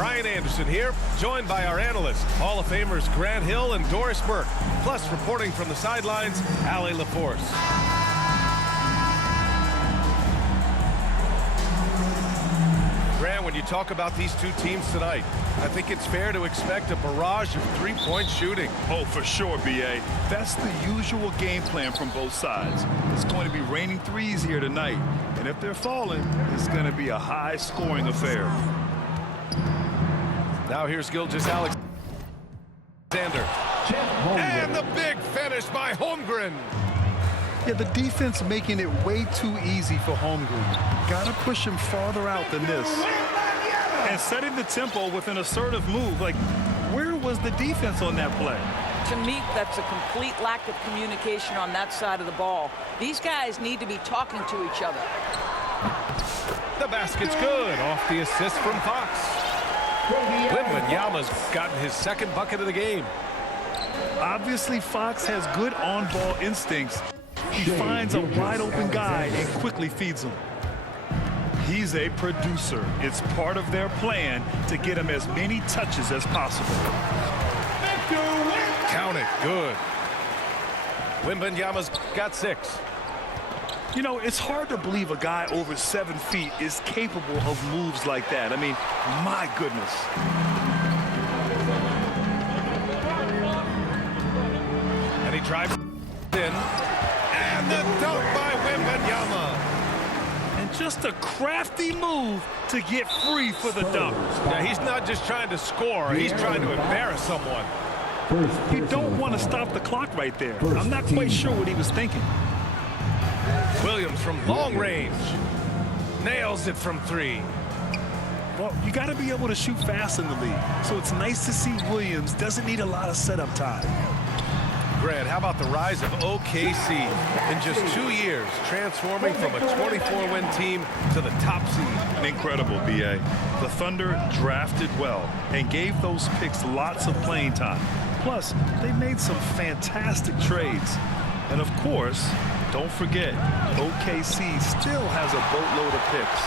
Brian Anderson here, joined by our analysts, Hall of Famers Grant Hill and Doris Burke, plus reporting from the sidelines, Allie LaForce. Grant, when you talk about these two teams tonight, I think it's fair to expect a barrage of three-point shooting. Oh, for sure, B.A. That's the usual game plan from both sides. It's going to be raining threes here tonight, and if they're falling, it's going to be a high-scoring affair. Now here's Gilgeous-Alexander. And the big finish by Holmgren. Yeah, the defense making it way too easy for Holmgren. Got to push him farther out than this. And setting the tempo with an assertive move. Like, where was the defense on that play? To me, that's a complete lack of communication on that side of the ball. These guys need to be talking to each other. The basket's good off the assist from Fox. Wembanyama's gotten his second bucket of the game. Obviously, Fox has good on-ball instincts. He finds a wide-open guy and quickly feeds him. He's a producer. It's part of their plan to get him as many touches as possible. Count it. Good. Wembanyama's got 6. You know, it's hard to believe a guy over 7 feet is capable of moves like that. I mean, my goodness. And he drives in. And the dunk by Wembanyama. And just a crafty move to get free for the dunk. Yeah, he's not just trying to score. He's trying to embarrass someone. You don't want to stop the clock right there. I'm not quite sure what he was thinking. Williams from long range. Nails it from 3. Well, you got to be able to shoot fast in the league. So it's nice to see Williams doesn't need a lot of setup time. Grant, how about the rise of OKC in just 2 years, transforming from a 24-win team to the top seed? An incredible, B.A. The Thunder drafted well and gave those picks lots of playing time. Plus, they made some fantastic trades. And of course, don't forget, OKC still has a boatload of picks.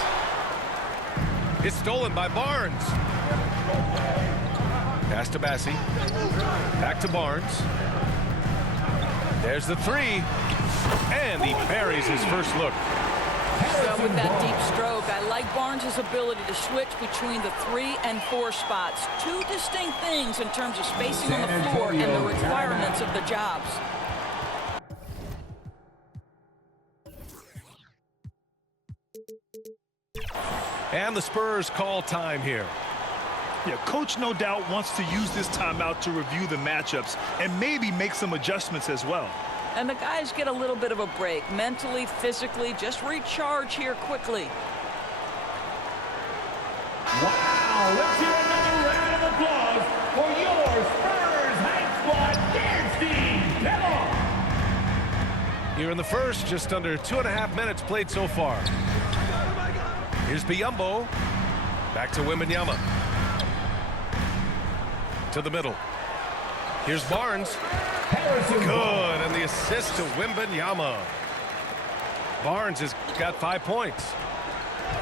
It's stolen by Barnes. Pass to Bassie. Back to Barnes. There's the 3. And he buries his first look. So with that deep stroke, I like Barnes' ability to switch between the 3 and 4 spots. Two distinct things in terms of spacing on the floor and the requirements of the jobs. And the Spurs call time here. Yeah, coach no doubt wants to use this timeout to review the matchups and maybe make some adjustments as well. And the guys get a little bit of a break, mentally, physically, just recharge here quickly. Wow, let's hear another round of applause for your Spurs Hype Squad dance team. Come on. Here in the first, just under 2.5 minutes played so far. Here's Biyombo. Back to Wembanyama. To the middle. Here's Barnes. Good, and the assist to Wembanyama. Barnes has got 5 points.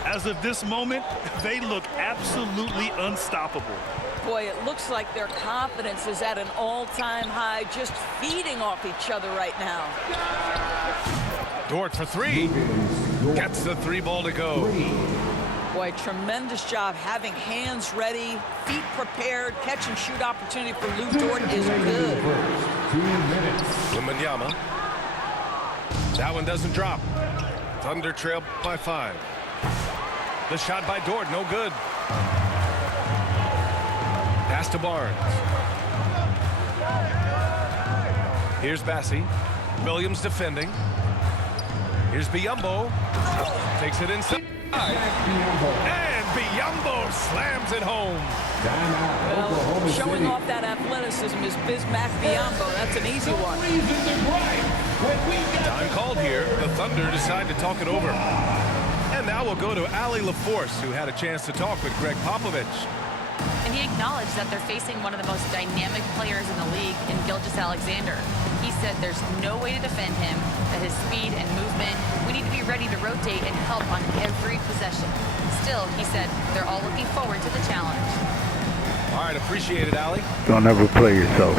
As of this moment, they look absolutely unstoppable. Boy, it looks like their confidence is at an all-time high, just feeding off each other right now. Dort for 3. Gets the 3 ball to go. Boy, tremendous job having hands ready, feet prepared, catch and shoot opportunity for Lou Dort is good. Wembanyama. That one doesn't drop. Thunder trail by 5. The shot by Dort, no good. Pass to Barnes. Here's Bassie. Williams defending. Here's Biyombo. Takes it inside. And Biyombo slams it home. Well, showing off that athleticism is Bismack Biyombo. That's an easy one. Time called here. The Thunder decide to talk it over. And now we'll go to Allie LaForce, who had a chance to talk with Greg Popovich. And he acknowledged that they're facing one of the most dynamic players in the league in Gilgeous-Alexander. He said there's no way to defend him, that his speed and movement, we need to be ready to rotate and help on every possession. Still, he said they're all looking forward to the challenge. All right, appreciate it, Allie. Don't ever play yourself.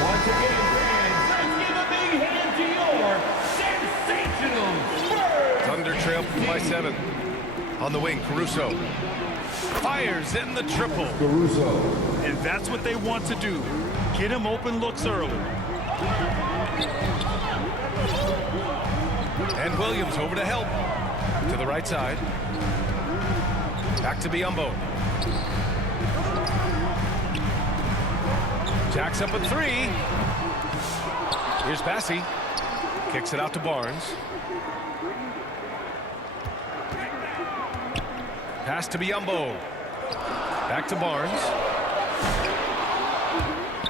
Once again, fans, let's give a big hand to your sensational Spurs. Thunder trail by 7. On the wing, Caruso. Fires in the triple. And that's what they want to do. Get him open looks early. And Williams over to help. To the right side. Back to Biyombo. Jacks up a 3. Here's Bassey. Kicks it out to Barnes. Pass to Biyombo. Back to Barnes.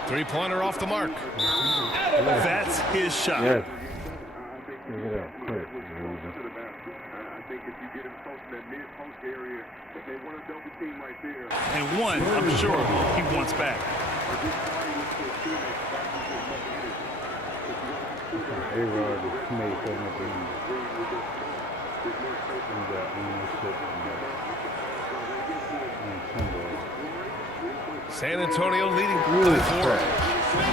Three-pointer off the mark. That's his shot. Yes. And one, I'm sure, he wants back. A-Rod is made so much in that ownership and San Antonio leading Really by 4.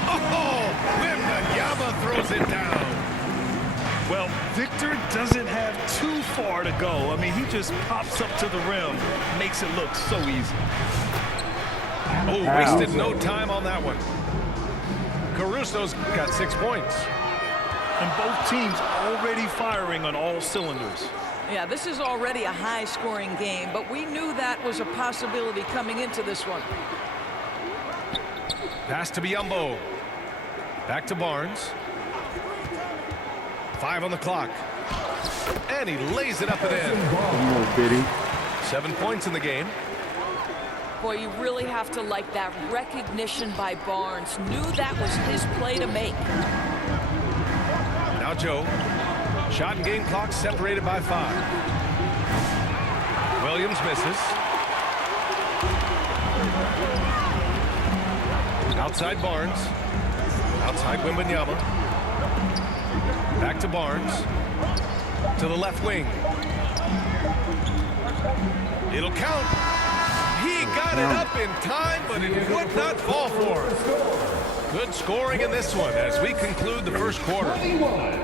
Oh, Wembanyama throws it down. Well, Victor doesn't have too far to go. I mean, he just pops up to the rim, makes it look so easy. Oh, wasted no time on that one. Caruso's got 6 points. And both teams already firing on all cylinders. Yeah, this is already a high-scoring game, but we knew that was a possibility coming into this one. Pass to Biyombo. Back to Barnes. 5 on the clock. And he lays it up and in. 7 points in the game. Boy, you really have to like that recognition by Barnes. Knew that was his play to make. Now Joe. Shot and game clock separated by 5. Williams misses. Outside Barnes. Outside Wembanyama. Back to Barnes. To the left wing. It'll count. He got it up in time, but it would not fall for him. Good scoring in this one as we conclude the first quarter. 21.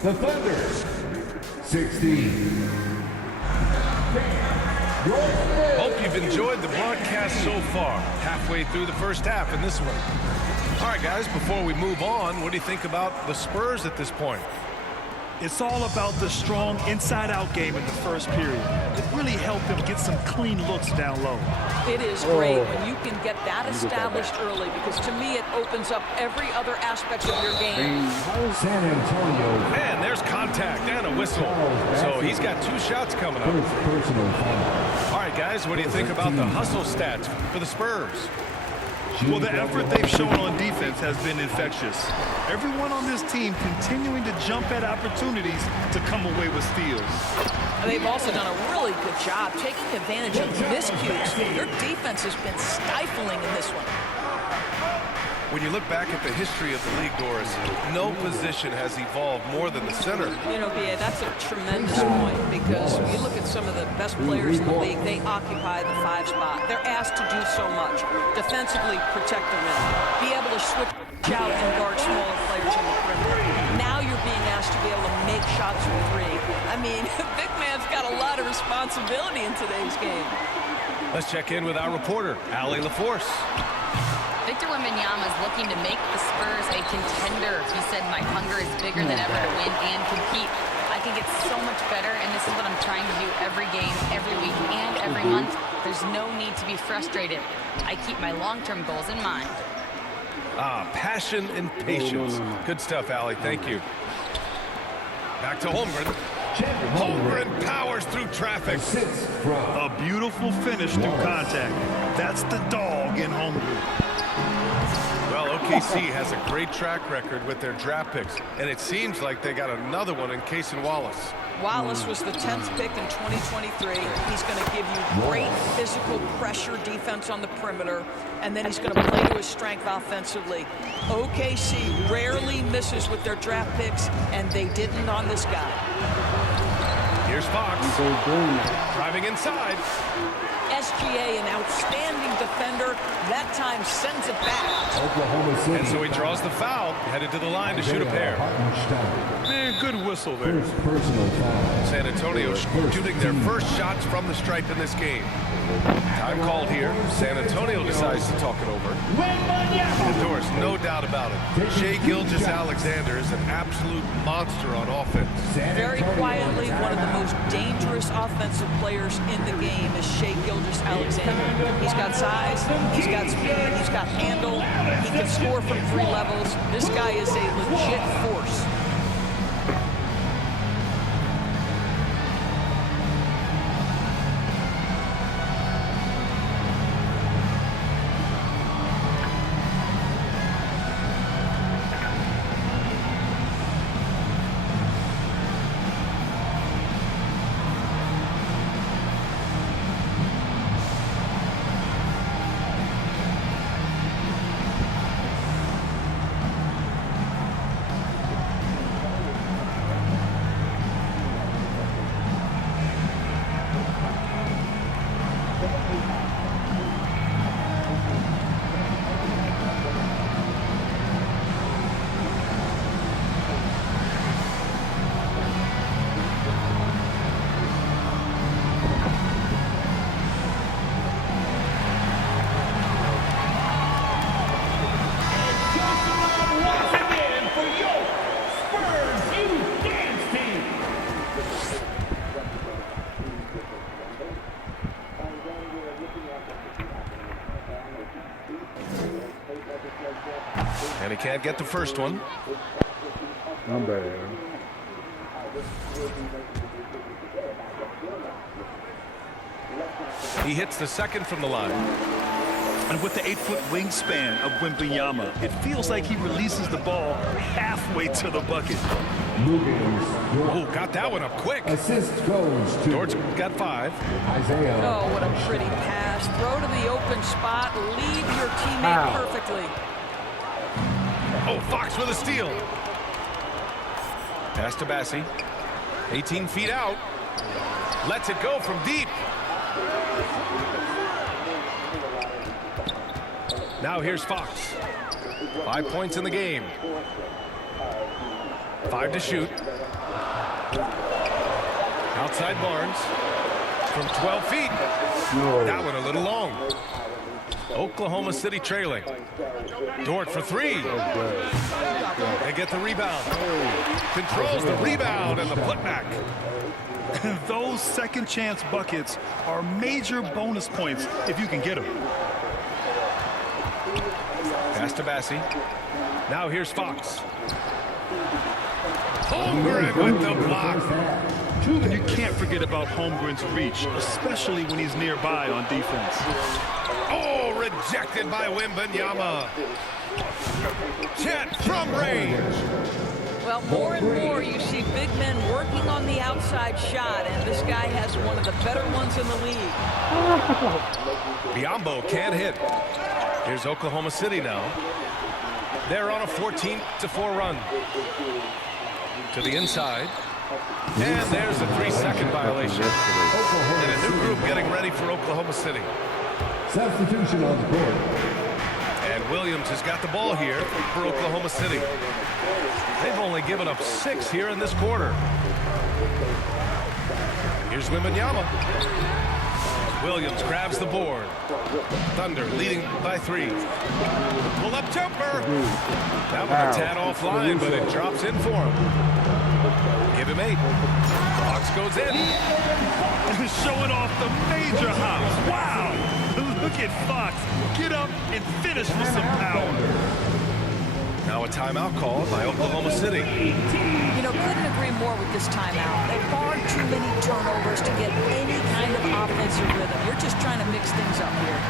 The Thunder, 16. Hope you've enjoyed the broadcast so far. Halfway through the first half in this one. All right, guys, before we move on, what do you think about the Spurs at this point? It's all about the strong inside-out game in the first period. It really helped them get some clean looks down low. It is great when you can get that established early, because to me it opens up every other aspect of your game. San Antonio. Man, there's contact and a whistle. So he's got 2 shots coming up. Personal foul. All right, guys, what do you think about the hustle stats for the Spurs? Well, the effort they've shown on defense has been infectious. Everyone on this team continuing to jump at opportunities to come away with steals. They've also done a really good job taking advantage of miscues. Their defense has been stifling in this one. When you look back at the history of the league, Doris, no position has evolved more than the center. You know, B.A., that's a tremendous point, because when you look at some of the best players in the league, they occupy the 5 spot. They're asked to do so much. Defensively, protect the rim. Be able to switch out and guard smaller players on the perimeter. Now you're being asked to be able to make shots from 3. I mean, big man's got a lot of responsibility in today's game. Let's check in with our reporter, Allie LaForce. Victor Wembanyama is looking to make the Spurs a contender. He said, my hunger is bigger than ever to win and compete. I think it's so much better, and this is what I'm trying to do every game, every week, and every month. There's no need to be frustrated. I keep my long-term goals in mind. Passion and patience. Good stuff, Allie. Thank you. Back to Holmgren. Holmgren powers through traffic. A beautiful finish through contact. That's the dog in Holmgren. Well, OKC has a great track record with their draft picks, and it seems like they got another one in Cason Wallace. Wallace was the 10th pick in 2023. He's going to give you great physical pressure defense on the perimeter, and then he's going to play to his strength offensively. OKC rarely misses with their draft picks, and they didn't on this guy. Here's Fox. Driving inside. SGA, an outstanding defender, that time sends it back. Oklahoma City. And so he draws the foul, headed to the line to shoot a pair. Man, good whistle there. First personal foul. San Antonio shooting their first shots from the stripe in this game. Time called here. San Antonio decides to talk it over. And Doris, no doubt about it. Shai Gilgeous-Alexander is an absolute monster on offense. Very quietly, one of the most dangerous offensive players in the game is Shai Gilgeous-Alexander. He's got size, he's got speed, he's got handle, he can score from 3 levels. This guy is a legit force. And he can't get the first one. I'm bad. He hits the second from the line. And with the 8-foot wingspan of Wembanyama, it feels like he releases the ball halfway to the bucket. Oh, got that one up quick. Assist goes to George got 5. Isaiah. Oh, what a pretty pass. Throw to the open spot. Lead your teammate perfectly. Oh, Fox with a steal. Pass to Bassi. 18 feet out. Lets it go from deep. Now here's Fox. 5 points in the game. 5 to shoot. Outside Barnes. From 12 feet. That one a little long. Oklahoma City trailing. Dort for 3. They get the rebound. Controls the rebound and the putback. Those second chance buckets are major bonus points if you can get them. Pass to Bassi. Now here's Fox. Holmgren with the block. And you can't forget about Holmgren's reach, especially when he's nearby on defense. Oh, rejected by Wembanyama. Chet from range. Well, more and more you see big men working on the outside shot, and this guy has one of the better ones in the league. Biyombo can't hit. Here's Oklahoma City now. They're on a 14-4 run. To the inside. And there's a 3-second violation. And a new group getting ready for Oklahoma City. Substitution on the court. And Williams has got the ball here for Oklahoma City. They've only given up 6 here in this quarter. Here's Wembanyama. Williams grabs the board. Thunder leading by 3. Pull up jumper. That one a tad offline, but it drops in for him. Give him 8. Fox goes in. Showing off the major hops. Wow! Look at Fox. Get up and finish with some power. Now a timeout called by Oklahoma City. You know, couldn't agree more with this timeout. They far too many turnovers to get any kind of offensive rhythm. You're just trying to mix things up here.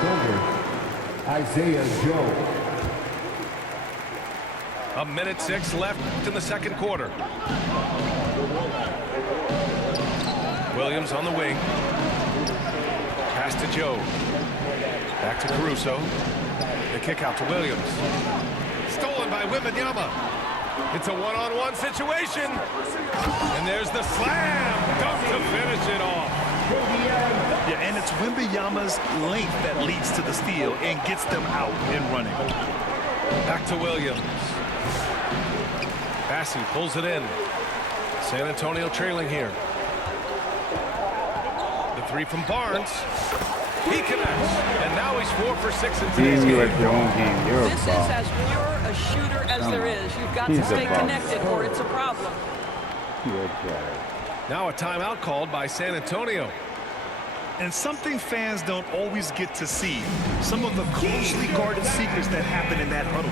Thunder, Isaiah Joe. 1:06 left in the second quarter. Williams on the wing. Pass to Joe. Back to Caruso. The kick out to Williams. Stolen by Wembanyama. It's a one-on-one situation. And there's the slam. Dunk to finish it off. Yeah, and it's Wembanyama's length that leads to the steal and gets them out and running. Back to Williams. Bassey pulls it in. San Antonio trailing here. The three from Barnes. He connects. And now he's 4 for 6 in today's You game. at your own game. You're a This is bum. as pure a shooter as there is. You've got to He's a stay bum. connected or it's a problem. You're a trash. Now a timeout called by San Antonio. And something fans don't always get to see. Some of the closely guarded secrets that happen in that huddle.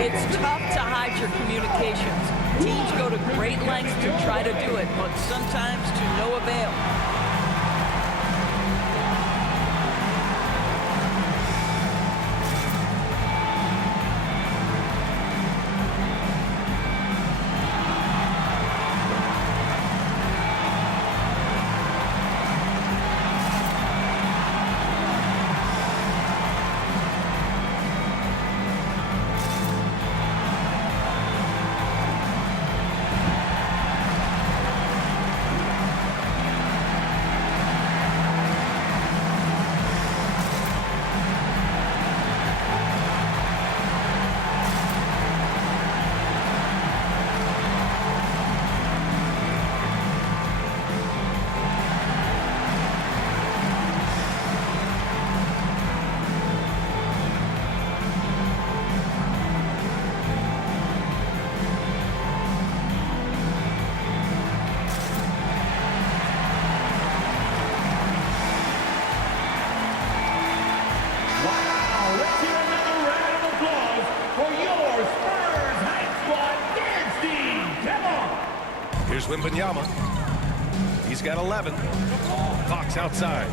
It's tough to hide your communications. Teams go to great lengths to try to do it, but sometimes to no avail. Here's Wembanyama. He's got 11. Fox outside.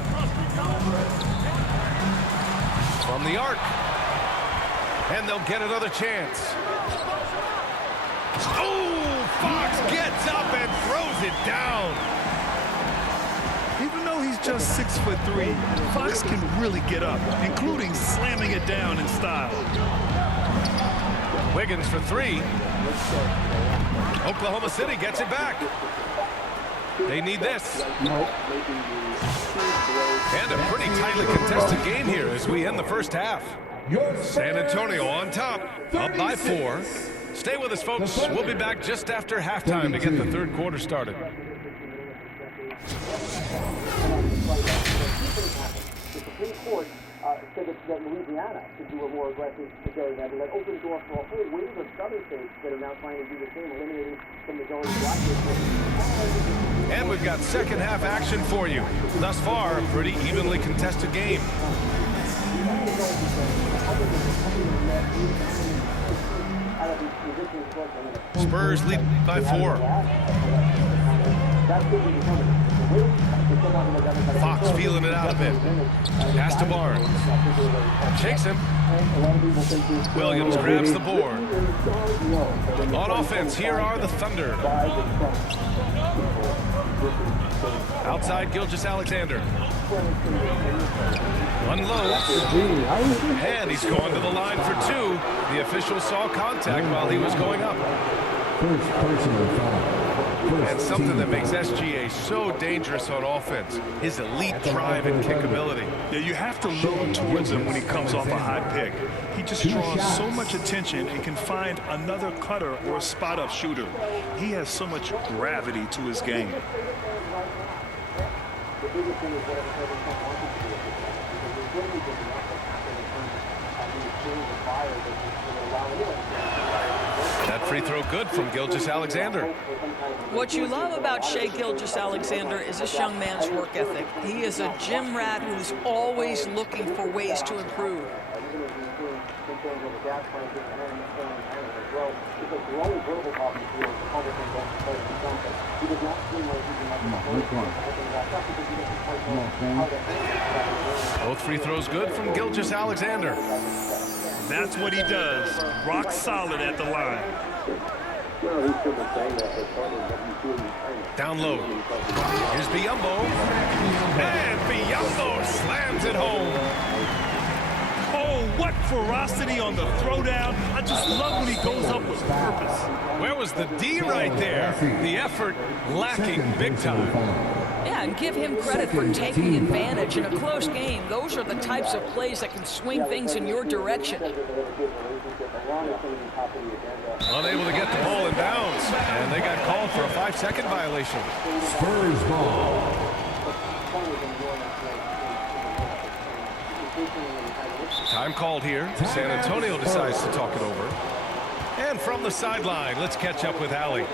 From the arc. And they'll get another chance. Oh, Fox gets up and throws it down. Even though he's just 6'3", Fox can really get up, including slamming it down in style. Wiggins for three. Oklahoma City gets it back. They need this. And a pretty tightly contested game here as we end the first half. San Antonio on top, up by 4. Stay with us, folks. We'll be back just after halftime to get the third quarter started. The Supreme Court said that Louisiana should do a more aggressive majority measure that opened the door for a whole wave of southern states that are now trying to do the same, eliminating some majority black states. And we've got second half action for you. Thus far, a pretty evenly contested game. Spurs lead by 4. Fox feeling it out a bit. Pass to Barnes. Shakes him. Williams grabs the board. On offense, here are the Thunder. Outside, Gilgeous-Alexander. Unloads. And he's going to the line for 2. The official saw contact while he was going up. First personal foul. And something that makes SGA so dangerous on offense, his elite drive and kickability. Yeah, you have to look towards him when he comes off a high pick. He just draws so much attention and can find another cutter or spot-up shooter. He has so much gravity to his game. That free throw good from Gilgeous-Alexander. What you love about Shai Gilgeous-Alexander is this young man's work ethic. He is a gym rat who's always looking for ways to improve. president we've seen in terms of the gas prices and foreign management as well. It's a growing political problem here as Republicans don't President Trump. He does not seem like he's enough of a political because he doesn't quite know how to handle Both free throws good from Gilgeous Alexander. That's what he does. Rock solid at the line. Down low. Here's Biyombo. And Biyombo slams it home. Oh, what ferocity on the throwdown. I just love when he goes up with purpose. Where was the D right there? The effort lacking big time. Yeah, and give him credit for taking advantage in a close game. Those are the types of plays that can swing things in your direction. Unable to get the ball in bounds. And they got called for a 5-second violation. Spurs ball. Time called here. San Antonio decides to talk it over. And from the sideline, let's catch up with Allie.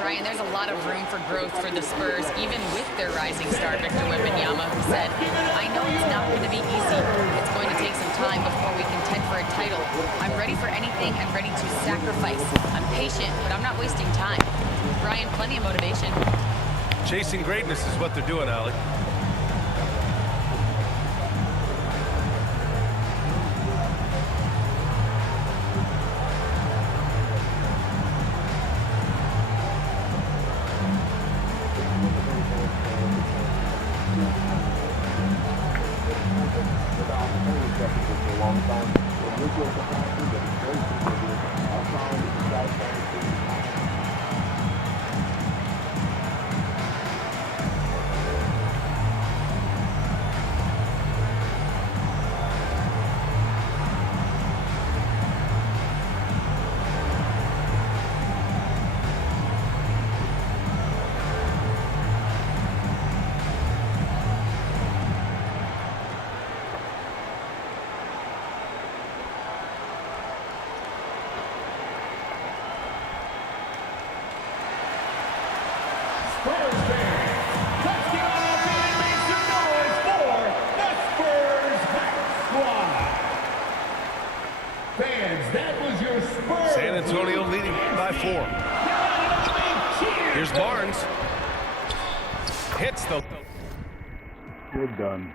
Brian, there's a lot of room for growth for the Spurs, even with their rising star, Victor Wembanyama, who said, I know it's not going to be easy. It's going to take some time before we contend for a title. I'm ready for anything and ready to sacrifice. I'm patient, but I'm not wasting time. Brian, plenty of motivation. Chasing greatness is what they're doing, Allie. San Antonio leading by 4. Here's Barnes. Hits the... You're done.